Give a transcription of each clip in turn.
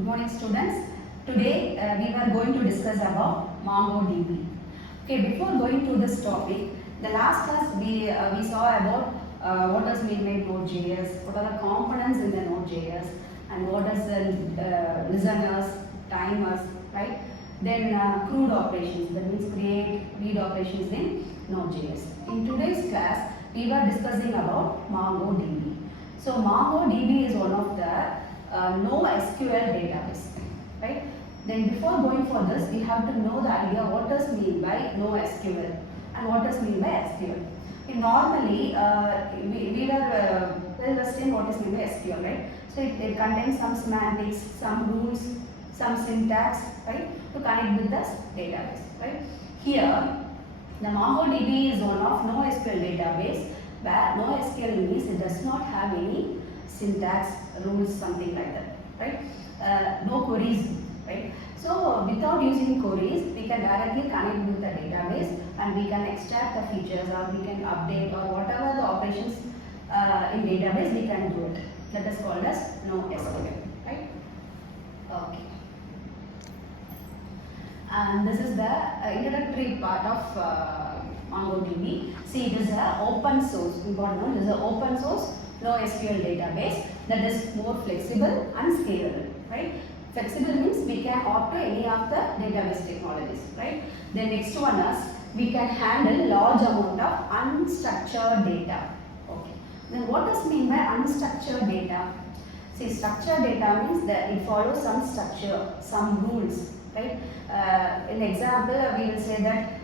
Good morning, students. Today we are going to discuss about MongoDB. Okay, before going to this topic, the last class we saw about what does mean by Node.js, what are the components in the Node.js, and what does the listeners, timers, right? Then CRUD operations, that means create, read operations in Node.js. In today's class, we were discussing about MongoDB. So MongoDB is one of the NoSQL database, right? Then before going for this, we have to know the idea what does mean by NoSQL and what does mean by SQL. Normally, we were well versed in what is meant by SQL, right? So it contains some semantics, some rules, some syntax, right, to connect with this database, right? Here, the MongoDB is one of NoSQL database where NoSQL means it does not have any syntax, rules, something like that, right? No queries, right? So without using queries, we can directly connect with the database and we can extract the features or we can update or whatever the operations in database we can do it. That is called as NoSQL, right? Okay. And this is the introductory part of MongoDB. See, it is an open source. Important note, it is an open source NoSQL database that is more flexible and scalable, right? Flexible means we can opt to any of the database technologies, right? The next one is we can handle large amount of unstructured data. Okay. Then what does mean by unstructured data? See, structured data means that it follows some structure, some rules, right? In example, we will say that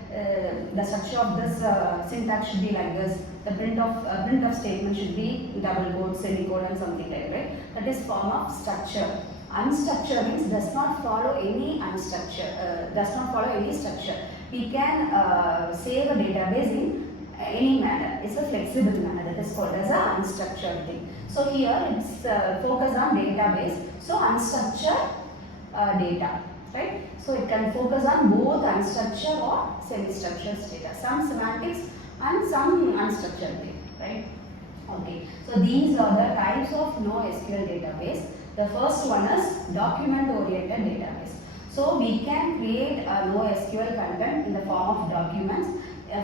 the structure of this syntax should be like this. The print of statement should be double quote, semicolon, something like that, right? That is form of structure. Unstructured means does not follow any structure. We can save a database in any manner. It's a flexible manner. That is called as a unstructured thing. So here it's focus on database. So unstructured data, right? So it can focus on both unstructured or semi-structured data, some semantics and some unstructured data, right? Okay. So these are the types of NoSQL database. The first one is document-oriented database. So we can create a NoSQL content in the form of documents.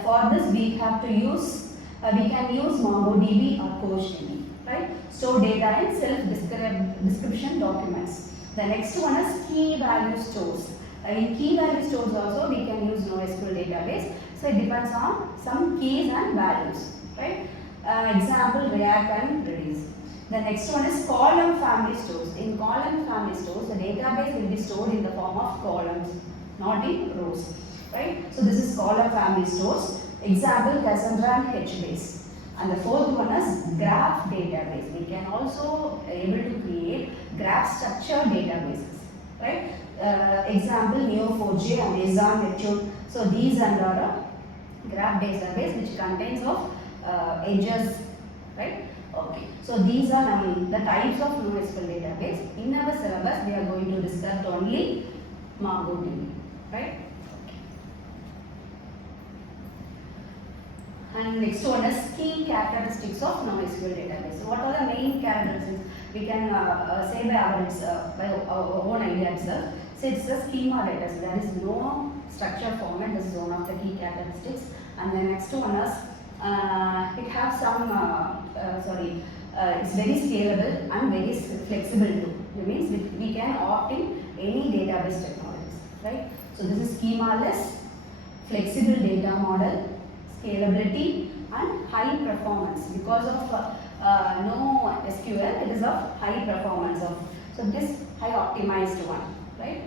For this, we have to use we can use MongoDB or CoachDB, right? Store data in self-description documents. The next one is key value stores. In key value stores also we can use NoSQL database. So it depends on some keys and values, right? Example React and Redis. The next one is column family stores. In column family stores, the database will be stored in the form of columns, not in rows, right? So this is column family stores. Example Cassandra and HBase. And the fourth one is graph database. We can also able to create graph structured databases, right? Example Neo4j, Amazon, Neptune. So these are a graph database which contains of edges, right? Okay. So these are the types of NoSQL database. In our syllabus, we are going to discuss only MongoDB, right? And next one is key characteristics of NoSQL database. So what are the main characteristics? We can say by our own idea itself. So it's a schema database. There is no structured format. This is one of the key characteristics. And the next one is it has some it's very scalable and very flexible too. It means we can opt in any database technologies, right? So this is schemaless, flexible data model, scalability and high performance. Because of no SQL, it is of high performance so this high optimized one, right?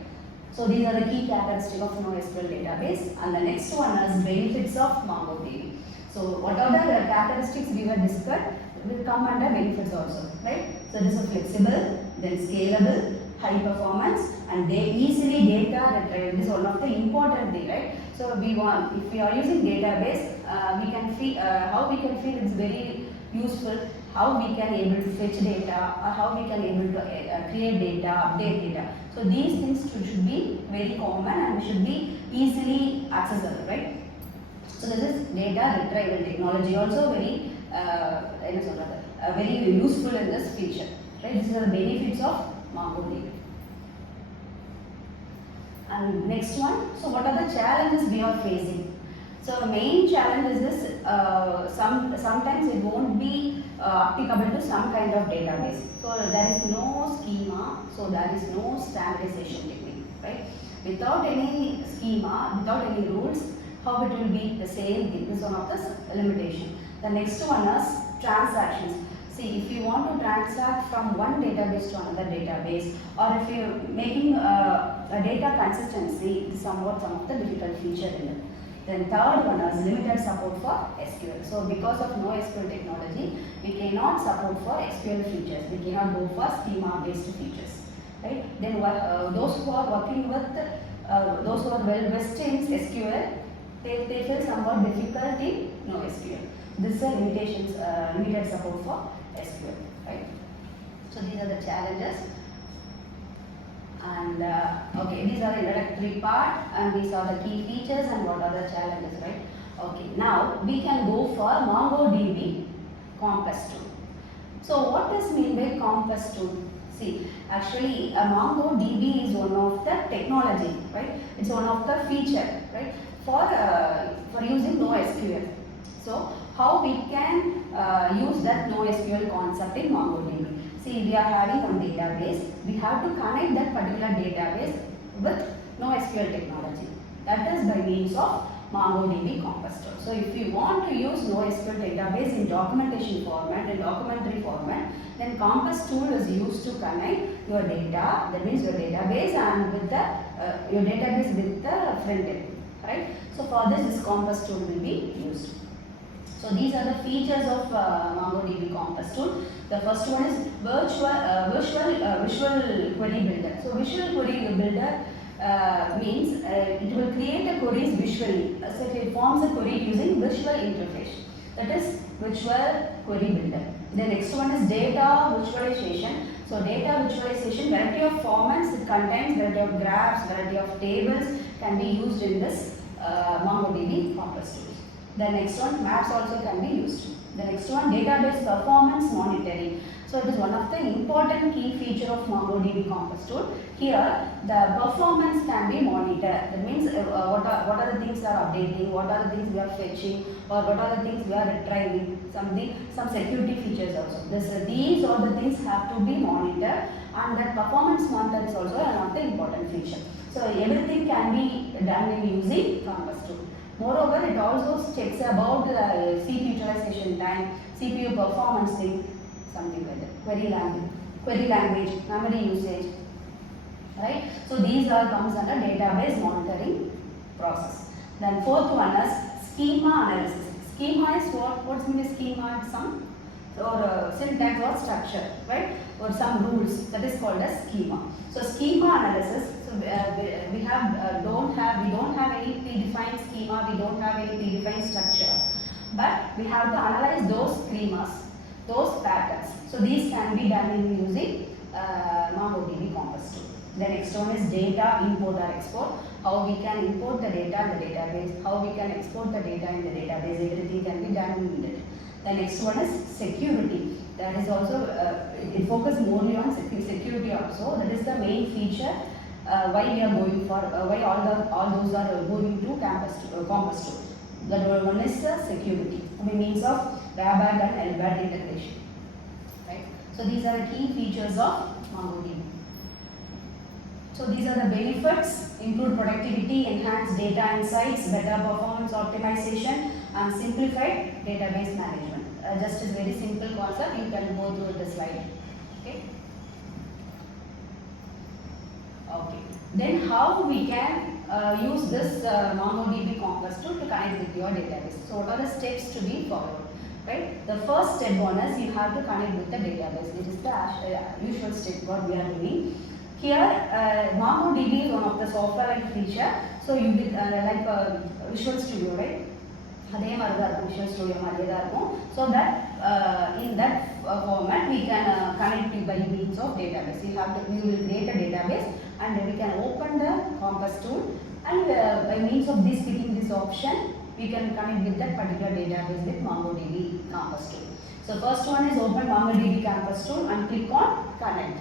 So these are the key characteristics of NoSQL database. And the next one is benefits of MongoDB. So what are the characteristics we were discussed will come under benefits also, right? So this is flexible, then scalable, high performance, and they easily data retrieve. This is one of the important thing, right? So if we are using database, we can feel how we can feel it's very useful. How we can able to fetch data, or how we can able to create data, update data. So these things should be very common and should be easily accessible, right? So this is data retrieval technology, also very very useful in this feature, right? These are the benefits of MongoDB. And next one, so what are the challenges we are facing? So the main challenge is this, sometimes it won't be applicable to some kind of database. So there is no schema, so there is no standardization technique, right? Without any schema, without any rules, how it will be the same thing? This is one of the limitation. The next one is transactions. See, if you want to transact from one database to another database, or if you're making a data consistency, it is somewhat some of the difficult feature in it. Then third one is limited support for SQL. So because of no SQL technology, we cannot support for SQL features. We cannot go for schema-based features, right? Then those who are working with, those who are well versed in SQL, they feel somewhat difficult in no SQL. This is a limitations, limited support for SQL, right? So these are the challenges. And okay, these are the introductory part, and these are the key features and what are the challenges, right? Okay, now we can go for MongoDB Compass tool. So what does mean by Compass tool? See, actually MongoDB is one of the technology, right? It's one of the feature, right? For using NoSQL. So how we can use that NoSQL concept in MongoDB? See, we are having one database. We have to connect that particular database with NoSQL technology. That is by means of MongoDB Compass tool. So if you want to use NoSQL database in documentation format and documentary format, then Compass tool is used to connect your data, that means your database, and with the your database with the front end, right? So for this Compass tool will be used. So these are the features of MongoDB Compass tool. The first one is visual query builder. So visual query builder means it will create a queries visually. So it forms a query using visual interface. That is visual query builder. The next one is data visualization. So data visualization, variety of formats it contains, variety of graphs, variety of tables can be used in this MongoDB Compass tool. The next one, maps also can be used. The next one, database performance monitoring. So it is one of the important key feature of MongoDB Compass tool. Here, the performance can be monitored. That means what are the things we are updating, what are the things we are fetching, or what are the things we are retrieving, some security features also. These all the things have to be monitored, and that performance monitor is also one of the important feature. So everything can be done in using Compass tool. Moreover, it also checks about the CPU utilization time, CPU performance thing, something like that. Query language, memory usage, right? So these all comes under database monitoring process. Then fourth one is schema analysis. Schema is what's mean schema? It's some or syntax or structure, right? Or some rules, that is called as schema. So schema analysis. So we don't have any predefined schema. We don't have any predefined structure, but we have to analyze those schemas, those patterns. So these can be done in using MongoDB Compass tool. The next one is data import or export. How we can import the data in the database, how we can export the data in the database, everything can be done in it. The next one is security. That is also, it focuses more on security also. That is the main feature why we are going for, why all those are moving to Compass tool. The one is security, by means of RABAT and LBAT integration. Right? So these are the key features of MongoDB. So these are the benefits: improved productivity, enhanced data insights, better performance optimization, and simplified database management. Just a very simple concept, you can go through the slide. Okay. Okay. Then how we can use this MongoDB Compass tool to connect with your database. So what are the steps to be followed? Right. The first step one is you have to connect with the database. It is the usual step what we are doing. Here, MongoDB is one of the software-like feature. So you will like Visual Studio, right? Visual Studio so that in that format we can connect it by means of database. We will create a database and we can open the Compass tool, and by means of this clicking this option we can connect with that particular database with MongoDB Compass tool. So first one is open MongoDB Compass tool and click on connect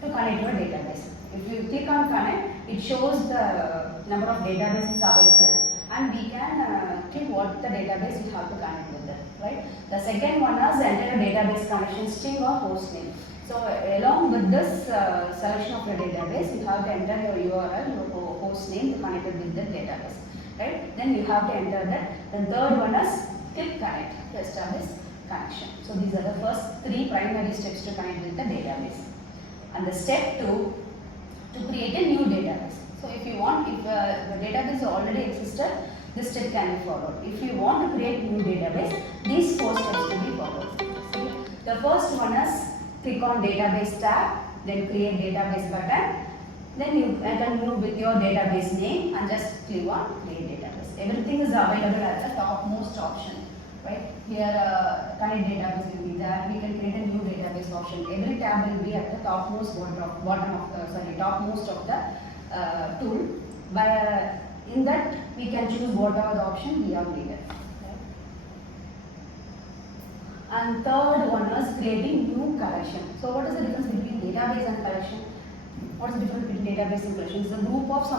to connect your database. If you click on connect, it shows the number of databases available, and we can click what the database we have to connect with it, right? The second one is enter a database connection string or host name. So along with this selection of your database, you have to enter your URL, your host name to connect it with the database, right? Then you have to enter that. The third one is click connect to establish connection. So these are the first three primary steps to connect with the database. And the step 2, to create a new database. So if you want, if the database already existed, this step can be followed. If you want to create new database, these 4 steps to be followed. See, the first one is click on database tab, then create database button. Then you can move with your database name and just click on create database. Everything is available at the topmost option, right? Here connect database will be there. We can create a new database option. Every tab will be at the topmost topmost of the tool. By in that we can choose whatever the option we have needed. Right? And third one is creating new collection. So what is the difference between database and collection? What is the difference between database and collection? It's a group of a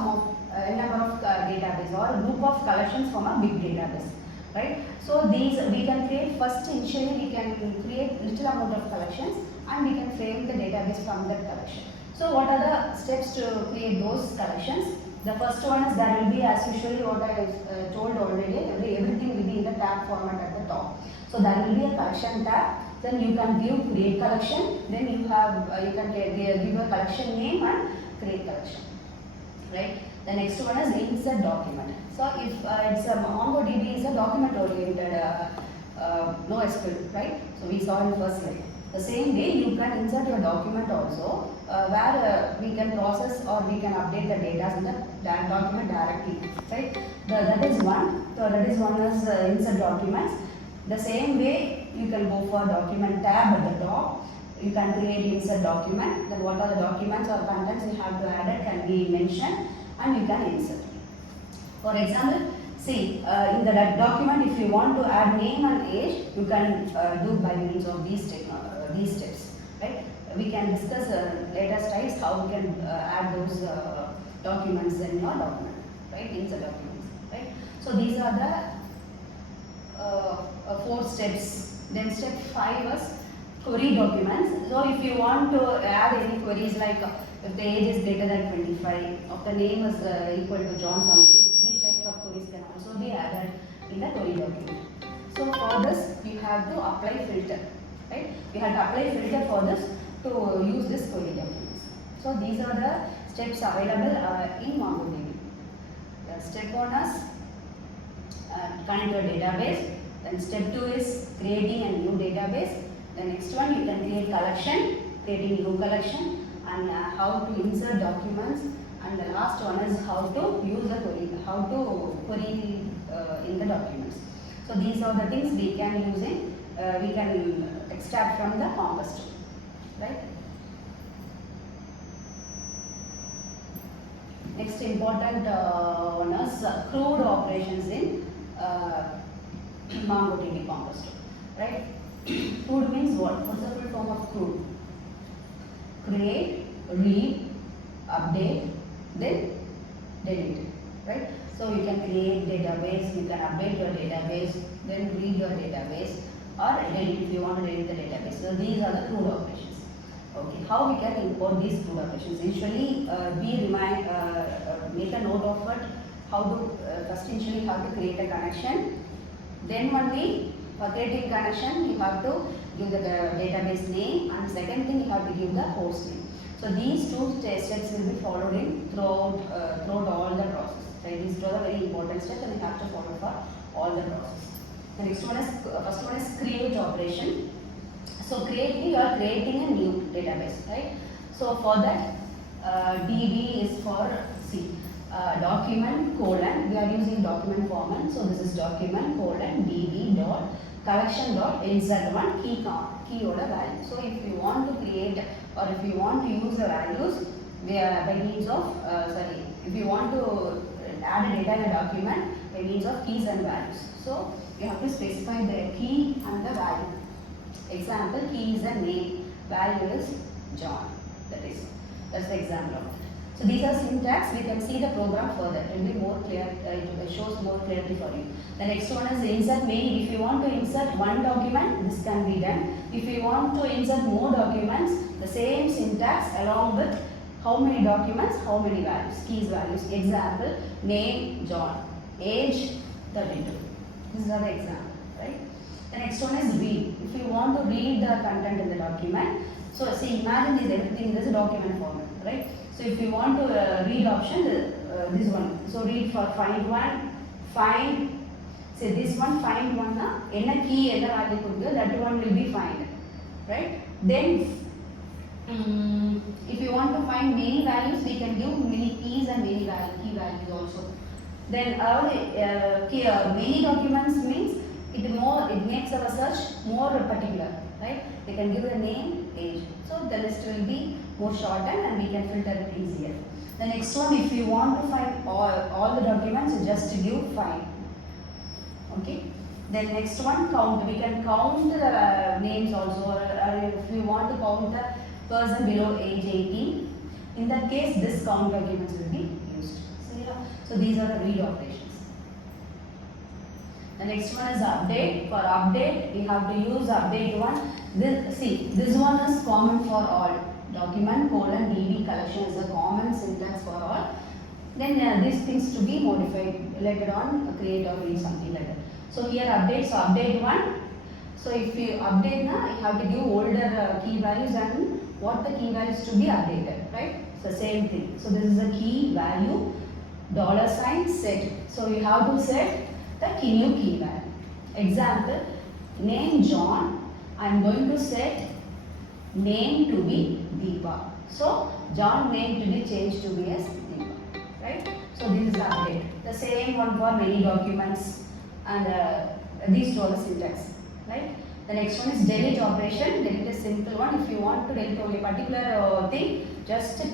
number of database or a group of collections from a big database, right? So these we can create first initially we can create little amount of collections and we can frame the database from that collection. So what are the steps to create those collections? The first one is there will be as usually what I told already, everything will be in the tab format at the top. So there will be a collection tab. Then you can give create collection. Then you have you can give a collection name and create collection. Right. The next one is insert document. So if it's a MongoDB is a document oriented NoSQL, right? So we saw in the first slide. The same way you can insert your document also where we can process or we can update the data in the document directly, right? That is one. So that is one is insert documents. The same way you can go for document tab at the top. You can create insert document. Then what are the documents or contents you have to add it can be mentioned and you can insert. For example, see in the document if you want to add name and age, you can do by means of these steps, right? We can discuss later slides how we can add those documents in your document, right? Insert documents, right? So these are the 4 steps. Then step 5 is query documents. So if you want to add any queries like if the age is greater than 25, or the name is equal to John something, these types of queries can also be added in the query document. So for this you have to apply filter, right? You have to apply filter for this to use this query documents. So these are the steps available in MongoDB. Step 1 is connect your database. Then step 2 is creating a new database. The next one you can create collection, creating new collection, and how to insert documents. And the last one is how to use the query, how to query in the documents. So these are the things we can use in, we can extract from the Compass tool, right? Next important one is CRUD operations in MongoDB Compass tool, right? CRUD means what? What's the full form of CRUD? Create, read, update, then delete, right? So you can create database, you can update your database, then read your database, or delete if you want to delete the database. So these are the CRUD operations. Okay, how we can import these CRUD operations? Usually we make a note of it, how to first initially how to create a connection. Then only for creating connection you have to give the database name, and second thing you have to give the host name. So these 2 steps will be followed in throughout all the process. Right? These 2 are very important steps and you have to follow for all the process. The next one is first one is create operation. So you are creating a new database, right? So for that DB is for document colon, we are using document format. So this is document colon DB dot collection dot insert one key order value. So if you want to create or if you want to use the values by means of if you want to add a data in a document by means of keys and values. So you have to specify the key and the value. Example, key is a name, value is John. That's the example of it. So these are syntax. We can see the program further. It will be more clear. It shows more clearly for you. The next one is insert many. If you want to insert one document, this can be done. If you want to insert more documents, the same syntax along with how many documents, how many values, keys values. Example, name John, age 32. These are the example, right? The next one is read. If you want to read the content in the document, so see, imagine this everything is a document format, right? So if you want to read option, this one. So read for find one, find. Say this one find one na, enna key enna value kuddu, that one will be find, right? Then if you want to find many values, we can give many keys and many key values also. Then many documents means it makes our search more particular, right? We can give the name, age. So the list will be more shortened and we can filter it easier. The next one, if you want to find all the documents, just give find. Okay. Then next one, count. We can count the names also, or if we want to count the person below age 18. In that case, this count arguments will be used. So these are the read operations. The next one is update. For update, we have to use update one. This one is common for all. Document :db collection is a common syntax for all. Then these things to be modified later on, create or read something like that. So here update. So update one. So if you update now, you have to give older key values and what the key values to be updated, right? So same thing. So this is a key value, $set. So you have to set the new key value. Example, name John. I am going to set name to be Deepa. So John name to be changed to be as Deepa, right? So this is the update. The same one for many documents and these two are the syntax, right? The next one is delete operation. Delete is simple one. If you want to delete only particular thing, just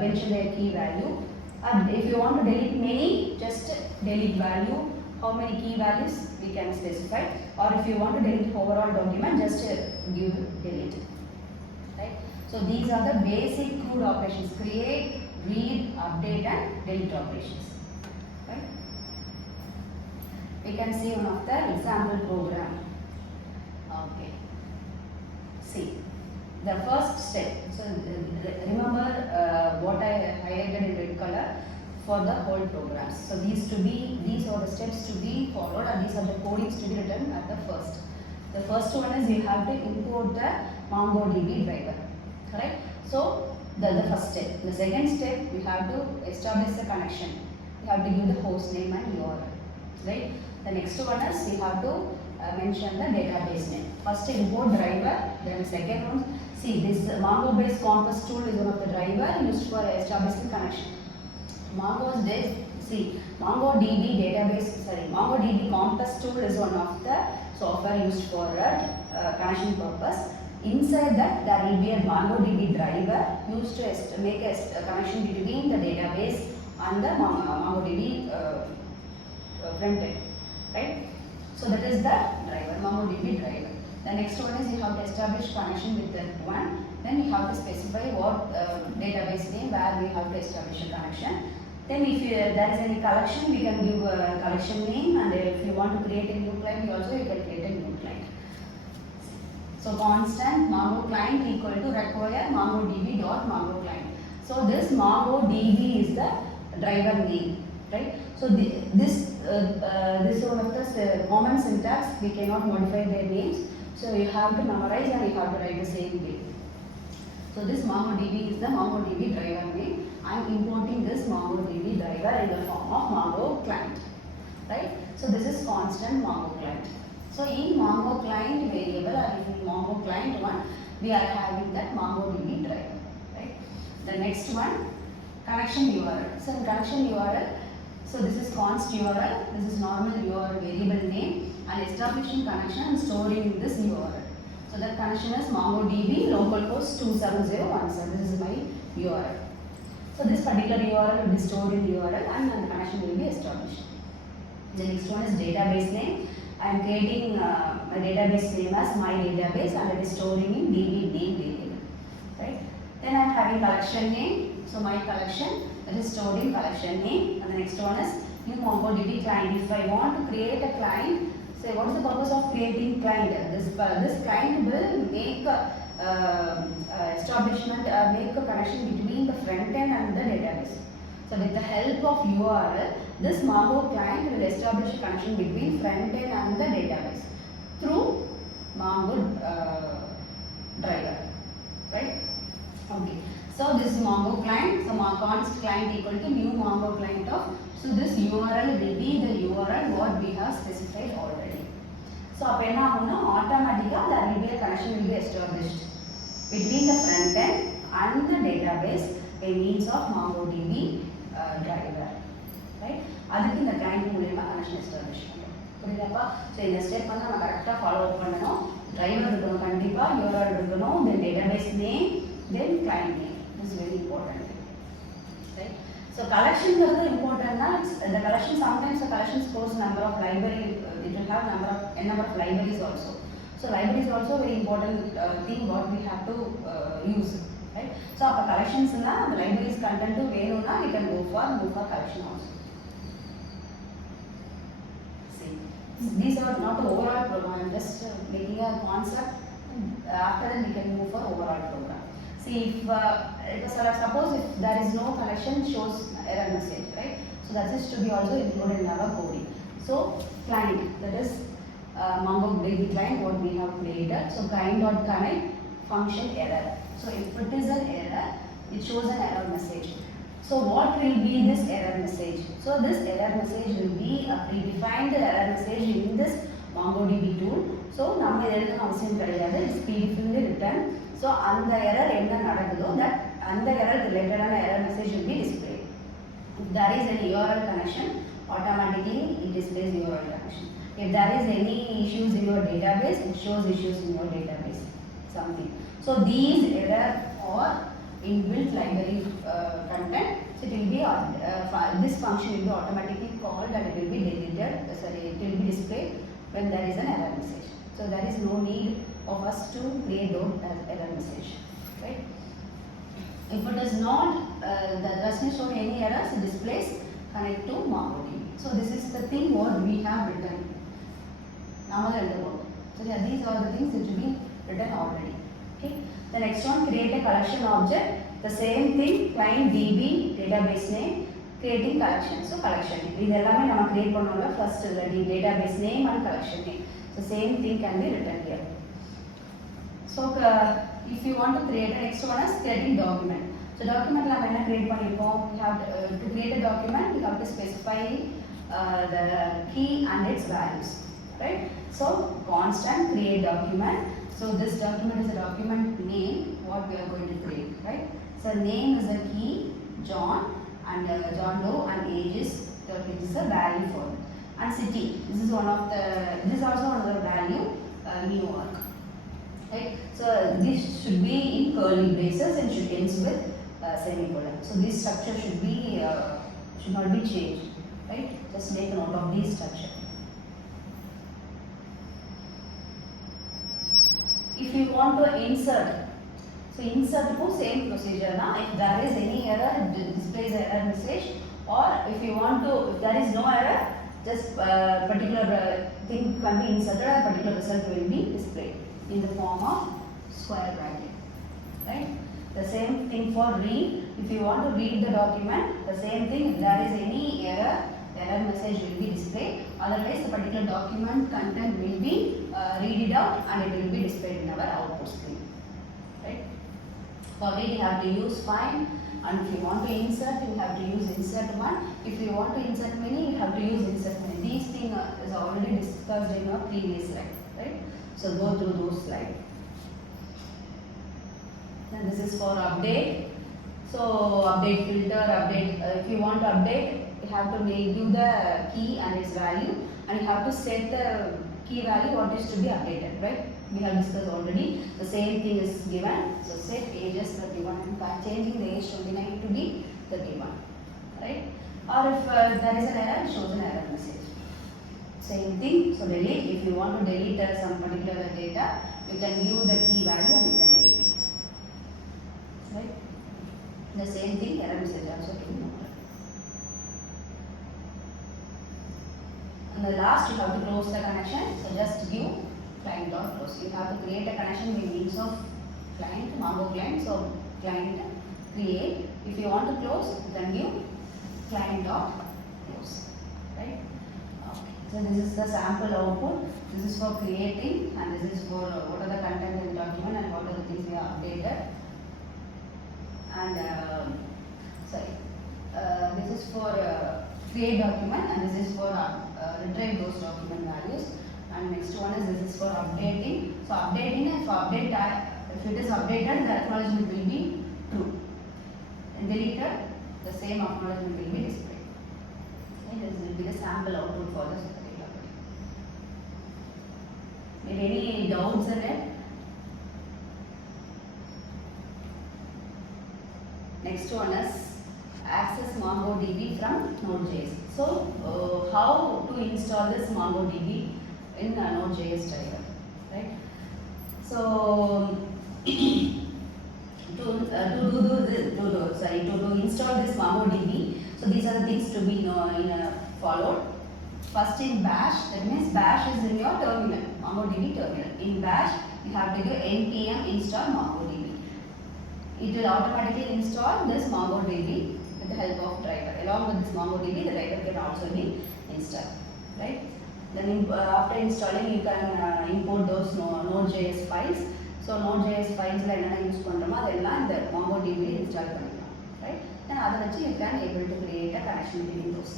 mention their key value. And if you want to delete many, just delete value. How many key values we can specify. Or if you want to delete overall document, just give delete. Right? So these are the basic crude operations: create, read, update, and delete operations. Right? We can see one of the example program. Okay. See, the first step. So remember what I highlighted in red color for the whole programs. So these are the steps to be followed, and these are the codings to be written at the first. The first one is you have to import the MongoDB driver. Correct? So the first step. The second step, you have to establish the connection. You have to give the host name and URL. Right? The next one is you have to mention the database name. First import driver, then second one. See, this Mongo-based compass tool is one of the driver used for establishing connection. MongoDB compass tool is one of the software used for connection purpose. Inside that, there will be a MongoDB driver used to make a connection between the database and the MongoDB front end, right? So that is the driver, MongoDB driver. The next one is you have to establish connection with that one. Then you have to specify what database name where we have to establish a connection. Then if there is any collection, we can give a collection name, and if you want to create a new client, you can create a new client. So constant Mongo client equal to require MongoDB.Mongo client. So this MongoDB is the driver name, right? So this is one of the common syntax. We cannot modify their names. So you have to memorize and you have to write the same way. So this MongoDB is the MongoDB driver name. I am importing this MongoDB driver in the form of Mongo client, right? So this is constant Mongo client. So in Mongo client variable or in Mongo client one, we are having that MongoDB driver, right? The next one, connection URL. So in connection URL, so this is const URL, this is normal URL variable name, and establishing connection and storing this URL. So that connection is MongoDB localhost 27017. This is my URL. So this particular URL will be stored in URL and the connection will be established. The next one is database name. I am creating a database name as my database and it is storing in DB name variable. Right? Then I am having collection name, so my collection, that is stored in collection name. And the next one is new MongoDB client. If I want to create a client, say what is the purpose of creating client? This client will make establishment, make a connection between the front end and the database. So with the help of URL, this Mongo client will establish a connection between front end and the database through Mongo driver, right? Okay. So this is Mongo client. So const client equal to new Mongo client of. So this URL will be the URL what we have specified already. So automatically there will be a connection will be established between the front end and the database by means of MongoDB driver, right? அதுக்கு இந்த client மூலமா connection establish பண்ணுறோம். புரியுதாப்பா? So இந்த step வந்து நம்ம கரெக்டாக follow பண்ணணும். Driver இருக்கணும், கண்டிப்பாக URL இருக்கணும், then database name, then client name. This is very important, right? So collection is important. The collection, sometimes the collection stores number of library, it will have number of libraries also. So library is also very important thing what we have to use, right? So our collections na the libraries content to venuna we can go for collection also. See, these are not the overall program, I'm just making a concept. After that we can move for overall program. See, if suppose if there is no connection, shows error message, right? So that is to be also included in our coding. So client, that is MongoDB client what we have created. So client.connect function error. So if it is an error, it shows an error message. So what will be this error message? So this error message will be a predefined error message in this MongoDB tool. So நம்ம எழுதணும் அவசியம் கிடையாது. It's predefined written. So அந்த error என்ன நடக்குதோ that அந்த error related error message will be displayed. If there is any URL connection, automatically it displays URL connection. If there is any issues in your database, it shows issues in your database. Something. So these error or inbuilt library content, so it will be this function will be automatically called and it will be deleted. Sorry, it will be displayed when there is an error message. So there is no need of us to create those error message, right? If it is not, that doesn't show any errors, it displays connect to MongoDB. So this is the thing what we have written. So yeah, these are the things that will be written already. Okay. The next one, create a collection object. The same thing, client DB, database name, creating collection. So collection name. This எல்லாமே நம்ம create பண்ணோம்ல first the database name and collection name. So same thing can be written here. So if you want to create a next one is creating document. So document la நம்ம என்ன create பண்ணிருக்கோம்? We have to create a document, we have to specify the key and its values, right? So constant create document. So this document is a document name what we are going to create, right? So name is a key, John and John Doe, and age is 30. This is a value for it. And city, this is one of the, this is also another value, New York, right? So this should be in curly braces and should ends with semicolon. So this structure should be should not be changed, right? Just make a note of this structure. If you want to insert, so insert ko same procedure na. If there is any error, it displays the error message. Or if you want to, if there is no error, just particular thing can be inserted and particular result will be displayed in the form of square bracket, right? The same thing for read. If you want to read the document, the same thing. If there is any error, the error message will be displayed. Otherwise, the particular document content will be read it out and it will be displayed in our output screen, right? For read, you have to use find, and if you want to insert, you have to use insert one. If you want to insert many, you have to use insert many. These things is already discussed in our previous slide, right? So go through those slides. And this is for update. So update filter, update. If you want to update, you have to give the key and its value, and you have to set the key value what is to be updated, right? We have discussed already. The same thing is given. So set ages 31 and changing the age 29 to be 31, right? Or if there is an error, it shows an error message. Same thing. So delete. If you want to delete some particular data, you can give the key value and you can delete it, right? The same thing error message also to be noted. And the last you have to close the connection. So just give client.close. You have to create a connection by means of client, Mongo client. So client create. If you want to close, then give client.close. Right? Okay. So this is the sample output. This is for creating, and this is for what are the content in the document and what are the things we have updated. And this is for create document, and this is for retrieve those document values. And next one is this is for updating. So updating, and for update if it is updated, the acknowledgement will be true. And deleted, the same acknowledgement will be displayed. And this will be the sample output for this particular code. Any doubts in it? Next one is access MongoDB from Node.js. So how to install this MongoDB in Node.js driver, right? So to install this MongoDB, so these are the things to be followed. First in bash, that means bash is in your terminal, MongoDB terminal. In bash, you have to do npm install MongoDB. It will automatically install this MongoDB with the help of driver. Along with this MongoDB, the driver can also be installed, right? Then after installing, you can import those Node.js files. So Node.js files la enna use pandroma adella the MongoDB install panikalam, right? Then adha vechi you can able to create a connection between those.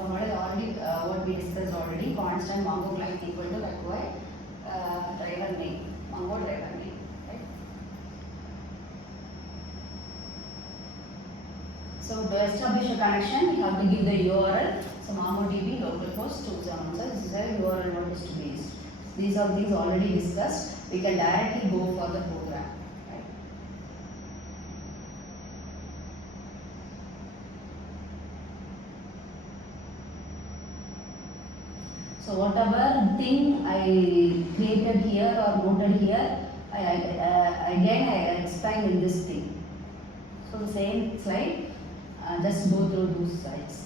Already what we discussed already, constant Mongo client equal to require driver name, Mongo driver name, right? So to establish a connection, you have to give the URL. So MongoDB localhost 270. So this is a URL what is to be used. These are things already discussed. We can directly go for the program. Right? So whatever thing I created here or noted here, again I explained in this thing. So the same slide, just go through those slides.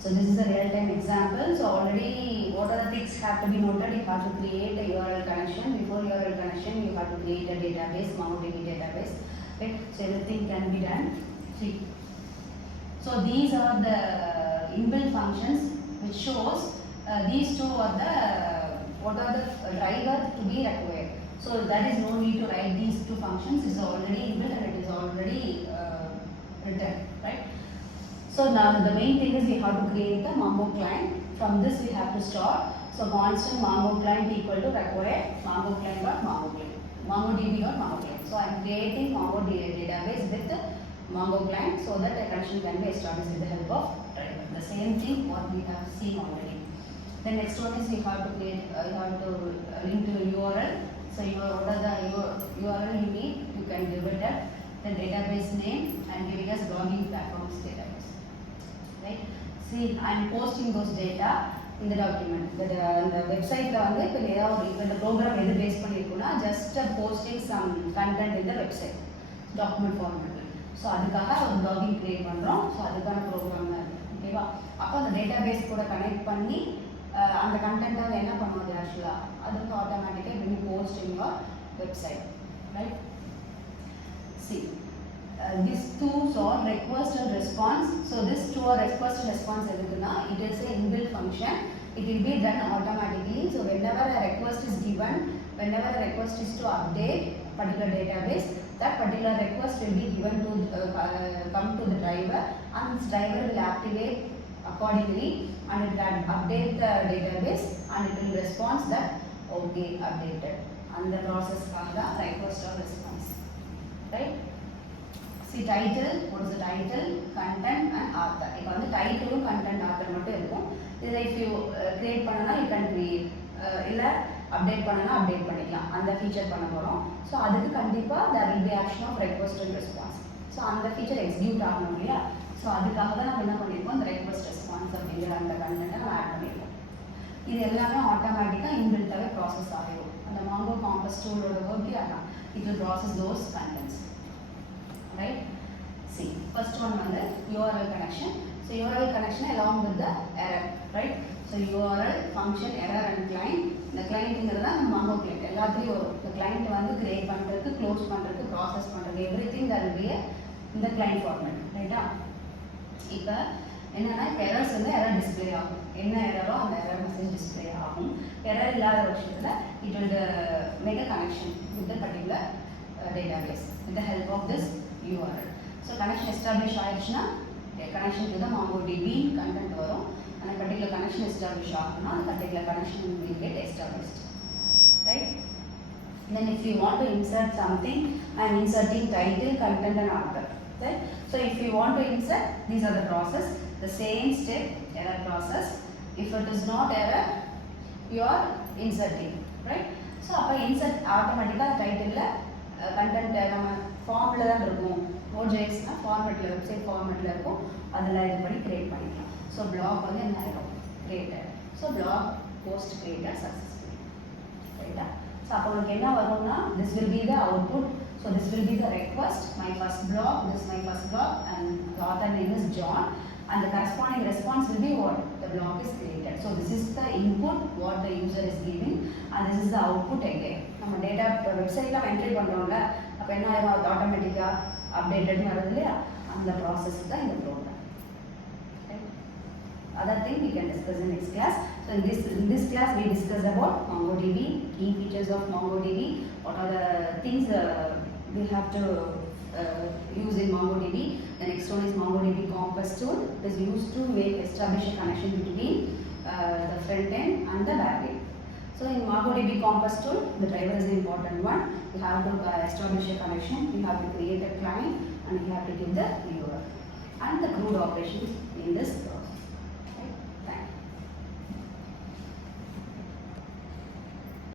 So this is a real-time example. So already what are the things have to be noted? You have to create a URL connection. Before URL connection, you have to create a database, MongoDB database. Okay, so everything can be done. See. So these are the inbuilt functions which shows these two are the what are the driver to be required. So that is no need to write these two functions. It is already inbuilt and it is already written, right? So now the main thing is we have to create the Mongo client. From this we have to start. So constant Mongo client equal to require Mongo client dot Mongo client, MongoDB dot Mongo client. So I am creating Mongo database with the Mongo client so that a connection can be established with the help of driver. The same thing what we have seen already. The next one is you have to create, you have to link to URL. So what are the URL you need? You can give it at the database name and giving us login platforms database. Right? See, I am posting those data in the document. The website la vandu ipo the program edu base pannirukona just posting some content in the website document format. So adukkaga ஒரு login create பண்றோம். So அதுக்கான program தான் இது. ஓகேவா? அப்ப அந்த database கூட connect பண்ணி அந்த content என்ன பண்ணுவது actually அதுக்கு automatically will be post in your website, right? See, these two are request and response. So this two are request and response edukuna it is a inbuilt function. It will be done automatically. So whenever a request is given, whenever a request is to update particular database, that particular request will be given to come to the driver, and this driver will activate accordingly and it will update the database and it will respond that okay updated, and the process called the request or response, right? See title, what is the title, content and author. If on the title content author mattum irukum. This if you create பண்ணனா you can create இல்ல update பண்ணனா update பண்ணிக்கலாம். அந்த feature பண்ண போறோம். So அதுக்கு கண்டிப்பா there will be action of request and response. So அந்த ஃபீச்சர் எக்ஸிக்யூட் ஆகணும் இல்லையா? So அதுக்காக தான் நம்ம என்ன பண்ணிருக்கோம், அந்த request response அப்படிங்கிற அந்த கண்டென்ட்டை நம்ம ஆட் பண்ணிருக்கோம். இது எல்லாமே ஆட்டோமேட்டிக்கா இன்பில்ட்டாவே ப்ராசஸ் ஆகிடும். அந்த Mongo காம்பஸ் டூலோட ஒர்க்கே அதான். it will process those contents, right? See, first one on the URL connection. So URL connection along with the error, right? So URL, function, error and client. The client is Mongo client. The client வந்து create பண்றதுக்கு, close பண்றதுக்கு, process பண்றதுக்கு, everything that will be in the client format, right? இப்போ என்னன்னா errors வந்து error display ஆகும். என்ன error அந்த error message display ஆகும். Error இல்லாத பட்சத்துல it will make a connection with the particular database with the help of this URL. So connection establish ஆயிடுச்சுன்னா connection to the MongoDB content வரும். And a particular connection establish ஆகும்னா அந்த particular connection will get established, right? Then if you want to insert something, I am inserting title, content and author, right? So if you want to insert, these are the process, the same step, error process. If it is not error, you are inserting, right? So அப்போ insert automatically title content நம்ம formல தான் இருக்கும். Node.js னா formatல website formatல இருக்கும். அதில் இது பண்ணி create பண்ணிக்கலாம். So blog வந்து என்ன ஆயிடும்? Created. So blog post created successfully, right? So அப்போ உங்களுக்கு என்ன வரும்னா this will be the output. So this will be the request, my first blog, this is my first blog and the author name is John, and the corresponding response will be what? The blog is created. So this is the input what the user is giving and this is the output again. நம்ம data websiteல entry பண்றோம்ல, அப்போ என்ன ஆயிடும்? அது ஆட்டோமேட்டிக்கா updated வருது இல்லையா? அந்த process தான் இந்த program. Other thing we can discuss in next class. So in this class we discuss about MongoDB, key features of MongoDB, what are the things we have to use in MongoDB. The next one is MongoDB Compass tool. It is used to establish a connection between the front end and the back end. So in MongoDB Compass tool, the driver is the important one. You have to establish a connection, you have to create a client and you have to give the URL and the CRUD operations in this process.